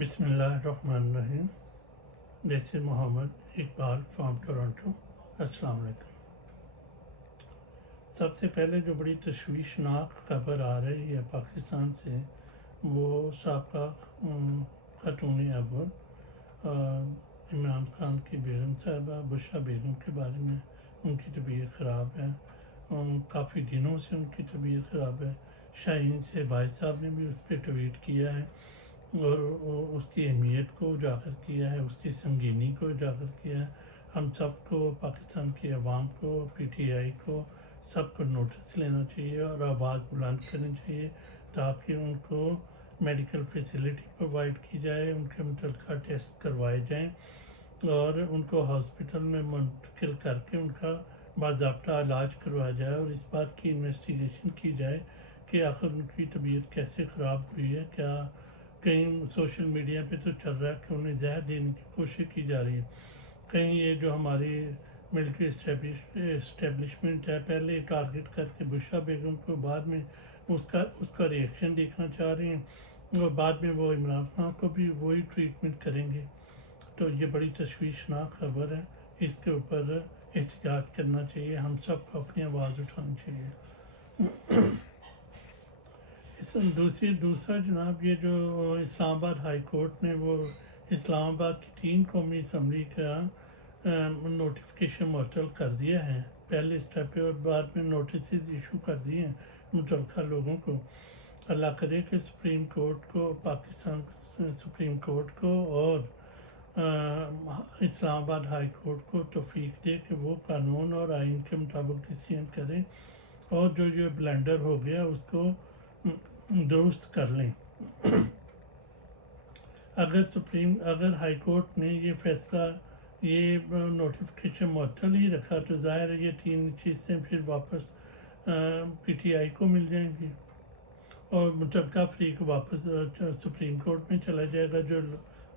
بسم اللہ الرحمن الرحیم. دس از محمد اقبال فرام ٹورنٹو. السلام علیکم. سب سے پہلے جو بڑی تشویشناک خبر آ رہی ہے پاکستان سے، وہ سابقہ خاتون اول عمران خان کی بیگم صاحبہ بشریٰ بیگم کے بارے میں. ان کی طبیعت خراب ہے، کافی دنوں سے ان کی طبیعت خراب ہے. شاہین سے بھائی صاحب نے بھی اس پہ ٹویٹ کیا ہے اور اس کی اہمیت کو اجاگر کیا ہے، اس کی سنگینی کو اجاگر کیا ہے. ہم سب کو، پاکستان کی عوام کو، پی ٹی آئی کو، سب کو نوٹس لینا چاہیے اور آواز بلند کرنی چاہیے تاکہ ان کو میڈیکل فیسلٹی پرووائڈ کی جائے، ان کے متعلقہ ٹیسٹ کروائے جائیں اور ان کو ہاسپٹل میں منتقل کر کے ان کا باضابطہ علاج کروایا جائے اور اس بات کی انویسٹیگیشن کی جائے کہ آخر ان کی طبیعت کیسے خراب ہوئی ہے. کیا کہیں سوشل میڈیا پہ تو چل رہا ہے کہ انہیں زہر دینے کی کوشش کی جا رہی ہے. کہیں یہ جو ہماری ملٹری اسٹیبلشمنٹ ہے پہلے ٹارگٹ کر کے بشریٰ بیگم کو، بعد میں اس کا ریئیکشن دیکھنا چاہ رہے ہیں اور بعد میں وہ عمران خان کو بھی وہی ٹریٹمنٹ کریں گے. تو یہ بڑی تشویشناک خبر ہے، اس کے اوپر احتجاج کرنا چاہیے، ہم سب کو اپنی آواز اٹھانی چاہیے. دوسرا جناب، یہ جو اسلام آباد ہائی کورٹ نے وہ اسلام آباد کی 3 قومی اسمبلی کا نوٹیفکیشن معطل کر دیا ہے پہلے اسٹیپ پہ، اور بعد میں نوٹسز ایشو کر دیے ہیں متعلقہ لوگوں کو. اللہ کرے کہ سپریم کورٹ کو، پاکستان سپریم کورٹ کو اور اسلام آباد ہائی کورٹ کو توفیق دے کہ وہ قانون اور آئین کے مطابق ڈیسیژن کریں اور جو یہ بلنڈر ہو گیا اس کو درست کر لیں. اگر ہائی کورٹ نے یہ فیصلہ، یہ نوٹیفکیشن معطل ہی رکھا تو ظاہر ہے یہ 3 چیزیں پھر واپس پی ٹی آئی کو مل جائیں گی اور متعلقہ فریق واپس سپریم کورٹ میں چلا جائے گا جو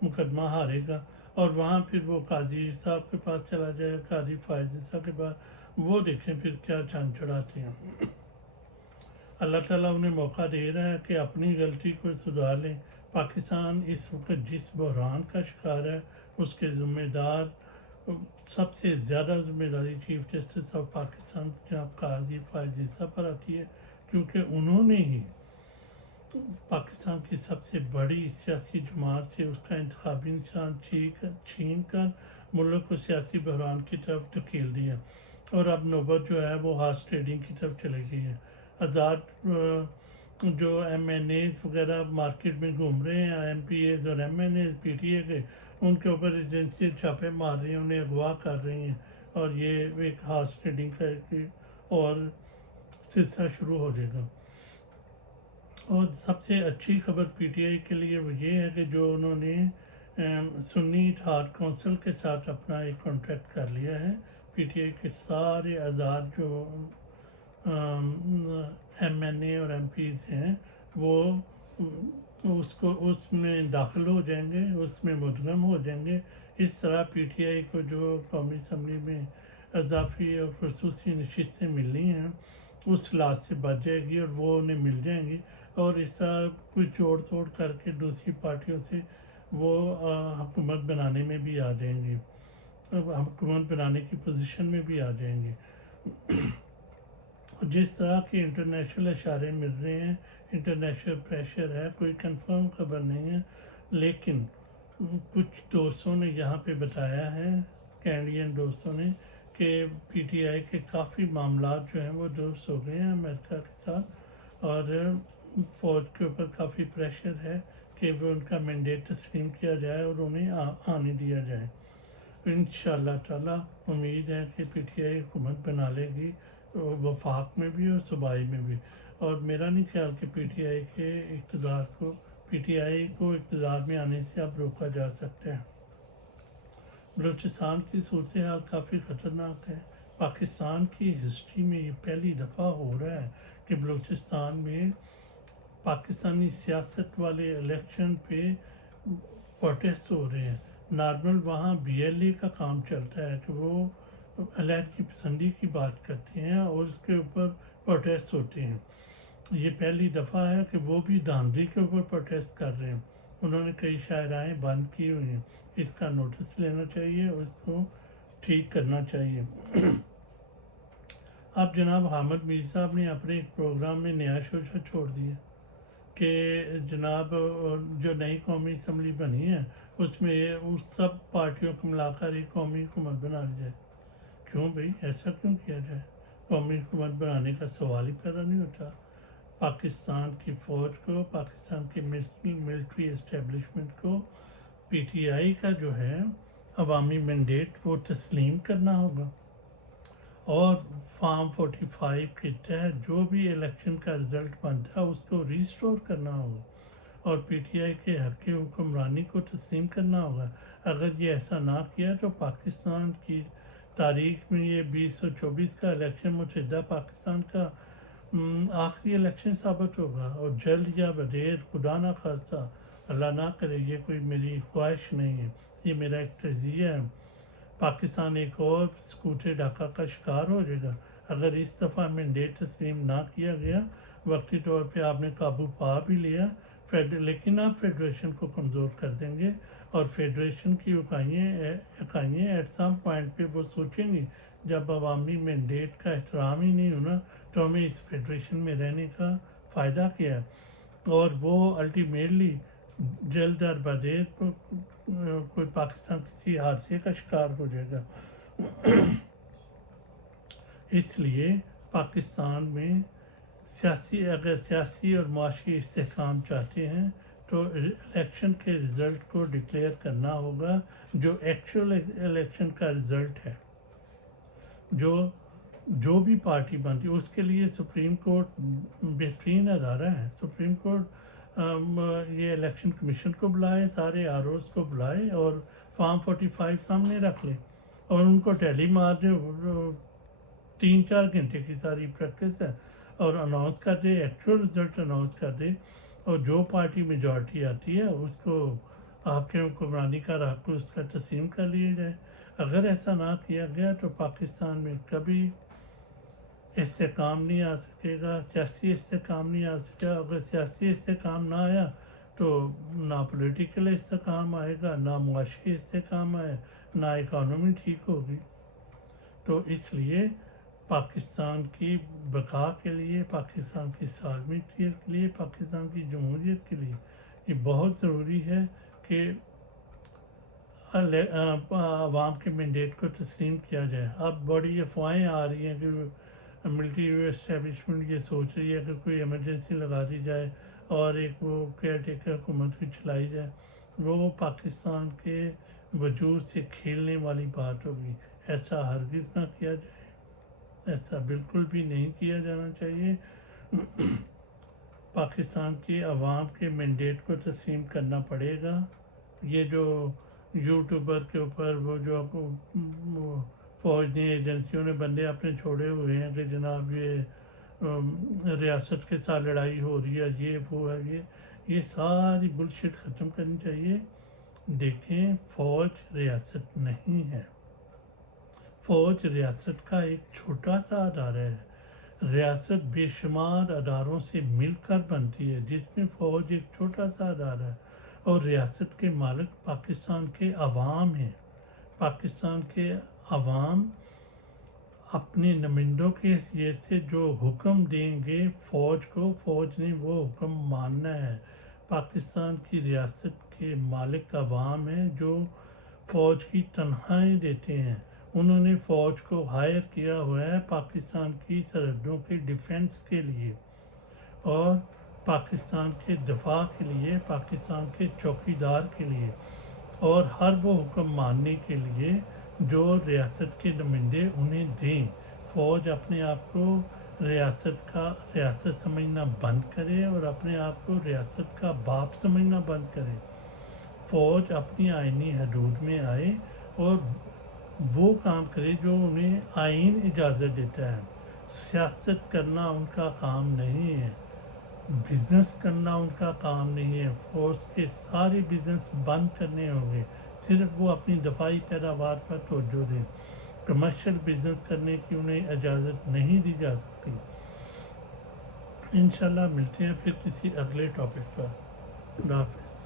مقدمہ ہارے گا، اور وہاں پھر وہ قاضی صاحب کے پاس چلا جائے گا، قاضی فائز صاحب کے پاس. وہ دیکھیں پھر کیا چاند چڑھاتے ہیں. اللہ تعالیٰ انہیں موقع دے رہا ہے کہ اپنی غلطی کو سدھار لیں. پاکستان اس وقت جس بحران کا شکار ہے اس کے ذمہ دار، سب سے زیادہ ذمہ داری چیف جسٹس آف پاکستان جناب قاضی فائز صاحب پر آتی ہے، کیونکہ انہوں نے ہی پاکستان کی سب سے بڑی سیاسی جماعت سے اس کا انتخابی نشان چھین کر ملک کو سیاسی بحران کی طرف دھکیل دیا، اور اب نوبت جو ہے وہ ہارس ٹریڈنگ کی طرف چلے گئی ہے. آزاد جو ایم این ایز وغیرہ مارکیٹ میں گھوم رہے ہیں، ایم پی ایز اور M N As P T A کے، ان کے اوپر ایجنسی چھاپے مار رہی ہیں، انہیں اغوا کر رہی ہیں، اور یہ ایک ہارس ٹریڈنگ کا اور سلسلہ شروع ہو جائے گا. اور سب سے اچھی خبر پی ٹی آئی کے لیے وہ یہ ہے کہ جو انہوں نے سنی اتحاد کونسل کے ساتھ اپنا ایک کانٹریکٹ کر لیا ہے. پی ٹی آئی کے سارے آزاد جو ایم این اے اور ایم پیز ہیں وہ اس میں داخل ہو جائیں گے، اس میں مدغم ہو جائیں گے. اس طرح پی ٹی آئی کو جو قومی اسمبلی میں اضافی اور خصوصی نشستیں ملنی ہیں اس لحاظ سے بچ جائے گی اور وہ انہیں مل جائیں گی، اور اس طرح کچھ جوڑ توڑ کر کے دوسری پارٹیوں سے وہ حکومت بنانے میں بھی آ جائیں گے، حکومت بنانے کی پوزیشن میں بھی آ جائیں گے. جس طرح کے انٹرنیشنل اشارے مل رہے ہیں، انٹرنیشنل پریشر ہے، کوئی کنفرم خبر نہیں ہے، لیکن کچھ دوستوں نے یہاں پہ بتایا ہے، کینیڈین دوستوں نے، کہ پی ٹی آئی کے کافی معاملات جو ہیں وہ درست ہو گئے ہیں امریکہ کے ساتھ، اور فوج کے اوپر کافی پریشر ہے کہ وہ ان کا مینڈیٹ تسلیم کیا جائے اور انہیں آنے دیا جائے. انشاءاللہ تعالیٰ امید ہے کہ پی ٹی آئی حکومت بنا لے گی، وفاق میں بھی اور صوبائی میں بھی. اور میرا نہیں خیال کہ پی ٹی آئی کو اقتدار میں آنے سے اب روکا جا سکتا ہے. بلوچستان کی صورتحال کافی خطرناک ہے. پاکستان کی ہسٹری میں یہ پہلی دفعہ ہو رہا ہے کہ بلوچستان میں پاکستانی سیاست والے الیکشن پہ پروٹیسٹ ہو رہے ہیں. نارمل وہاں بی ایل اے کا کام چلتا ہے کہ وہ علیحدگی پسندی کی بات کرتے ہیں اور اس کے اوپر پروٹیسٹ ہوتے ہیں. یہ پہلی دفعہ ہے کہ وہ بھی دھاندلی کے اوپر پروٹیسٹ کر رہے ہیں. انہوں نے کئی شاہراہیں بند کی ہوئی ہیں، اس کا نوٹس لینا چاہیے اور اس کو ٹھیک کرنا چاہیے۔ اب جناب حامد میر صاحب نے اپنے ایک پروگرام میں نیا شوشہ چھوڑ دیا کہ جناب جو نئی قومی اسمبلی بنی ہے اس میں اس سب پارٹیوں کو ملا کر ایک قومی حکومت بنا لی جائے۔ کیوں بھائی ایسا کیوں کیا جائے؟ قومی حکومت بنانے کا سوال ہی پیدا نہیں ہوتا۔ پاکستان کی فوج کو، پاکستان کی ملٹری اسٹیبلشمنٹ کو پی ٹی آئی کا جو ہے عوامی مینڈیٹ وہ تسلیم کرنا ہوگا، اور فارم 45 کے تحت جو بھی الیکشن کا رزلٹ بنتا ہے اس کو ریسٹور کرنا ہوگا، اور پی ٹی آئی کے حق حکمرانی کو تسلیم کرنا ہوگا۔ اگر یہ ایسا نہ کیا تو پاکستان کی تاریخ میں یہ 2024 کا الیکشن متحدہ پاکستان کا آخری الیکشن ثابت ہوگا، اور جلد یا بدیر، خدا نہ خواستہ، اللہ نہ کرے، یہ کوئی میری خواہش نہیں ہے، یہ میرا ایک تجزیہ ہے، پاکستان ایک اور سکوت ڈاکہ کا شکار ہو جائے گا اگر اس دفعہ مینڈیٹ تسلیم نہ کیا گیا۔ وقتی طور پہ آپ نے قابو پا بھی لیا، لیکن آپ فیڈریشن کو کمزور کر دیں گے، اور فیڈریشن کی اکائیاں ایٹ سم پوائنٹ پہ وہ سوچیں گی جب عوامی مینڈیٹ کا احترام ہی نہیں ہونا تو ہمیں اس فیڈریشن میں رہنے کا فائدہ کیا ہے، اور وہ الٹیمیٹلی جلد در بدیر کوئی پاکستان کسی حادثے کا شکار ہو جائے گا۔ اس لیے پاکستان میں اگر سیاسی اور معاشی استحکام چاہتے ہیں تو الیکشن کے رزلٹ کو ڈکلیئر کرنا ہوگا، جو ایکچوئل الیکشن کا رزلٹ ہے، جو بھی پارٹی بنتی ہے۔ اس کے لیے سپریم کورٹ بہترین ادارہ ہے۔ سپریم کورٹ یہ الیکشن کمیشن کو بلائے، سارے آر اوز کو بلائے، اور فارم 45 سامنے رکھ لے، اور ان کو ٹیلی مار دے، 3-4 گھنٹے کی ساری پریکٹس ہے، اور اناؤنس کر دے، ایکچوئل رزلٹ اناؤنس کر دے، اور جو پارٹی میجورٹی آتی ہے اس کو آپ کے حکمرانی کا راہ کو اس کا تسلیم کر لیا جائے۔ اگر ایسا نہ کیا گیا تو پاکستان میں کبھی استحکام نہیں آ سکے گا، سیاسی استحکام نہیں آ سکے گا۔ اگر سیاسی استحکام نہ آیا تو نہ پولیٹیکل استحکام آئے گا، نہ معاشی استحکام آئے، نہ اکانومی ٹھیک ہوگی۔ تو اس لیے پاکستان کی بقا کے لیے، پاکستان کی سالمیت کے لیے، پاکستان کی جمہوریت کے لیے یہ بہت ضروری ہے کہ عوام کے مینڈیٹ کو تسلیم کیا جائے۔ اب بڑی افواہیں آ رہی ہیں کہ ملٹری اسٹیبلشمنٹ یہ سوچ رہی ہے کہ کوئی ایمرجنسی لگا دی جائے اور ایک وہ کیئر ٹیکر حکومت بھی چلائی جائے، وہ پاکستان کے وجود سے کھیلنے والی بات ہوگی۔ ایسا ہرگز نہ کیا جائے، ایسا بالکل بھی نہیں کیا جانا چاہیے۔ پاکستان کی عوام کے مینڈیٹ کو تسلیم کرنا پڑے گا۔ یہ جو یوٹیوبر کے اوپر وہ جو فوج نے، ایجنسیوں نے بندے اپنے چھوڑے ہوئے ہیں کہ جناب یہ ریاست کے ساتھ لڑائی ہو رہی ہے، یہ وہ ہے، یہ ساری بلشٹ ختم کرنی چاہیے۔ دیکھیں، فوج ریاست نہیں ہے، فوج ریاست کا ایک چھوٹا سا ادارہ ہے۔ ریاست بے شمار اداروں سے مل کر بنتی ہے، جس میں فوج ایک چھوٹا سا ادارہ ہے، اور ریاست کے مالک پاکستان کے عوام ہیں۔ پاکستان کے عوام اپنے نمائندوں کی حیثیت سے جو حکم دیں گے فوج کو، فوج نے وہ حکم ماننا ہے۔ پاکستان کی ریاست کے مالک عوام ہیں جو فوج کی تنخواہیں دیتے ہیں۔ انہوں نے فوج کو ہائر کیا ہوا ہے پاکستان کی سرحدوں کے ڈیفنس کے لیے، اور پاکستان کے دفاع کے لیے، پاکستان کے چوکیدار کے لیے، اور ہر وہ حکم ماننے کے لیے جو ریاست کے نمائندے انہیں دیں۔ فوج اپنے آپ کو ریاست سمجھنا بند کرے، اور اپنے آپ کو ریاست کا باپ سمجھنا بند کرے۔ فوج اپنی آئینی حدود میں آئے اور وہ کام کرے جو انہیں آئین اجازت دیتا ہے۔ سیاست کرنا ان کا کام نہیں ہے، بزنس کرنا ان کا کام نہیں ہے۔ فوج کے سارے بزنس بند کرنے ہوں گے، صرف وہ اپنی دفاعی پیداوار پر توجہ دیں۔ کمرشل بزنس کرنے کی انہیں اجازت نہیں دی جا سکتی۔ انشاءاللہ ملتے ہیں پھر کسی اگلے ٹاپک پر۔ خدا حافظ۔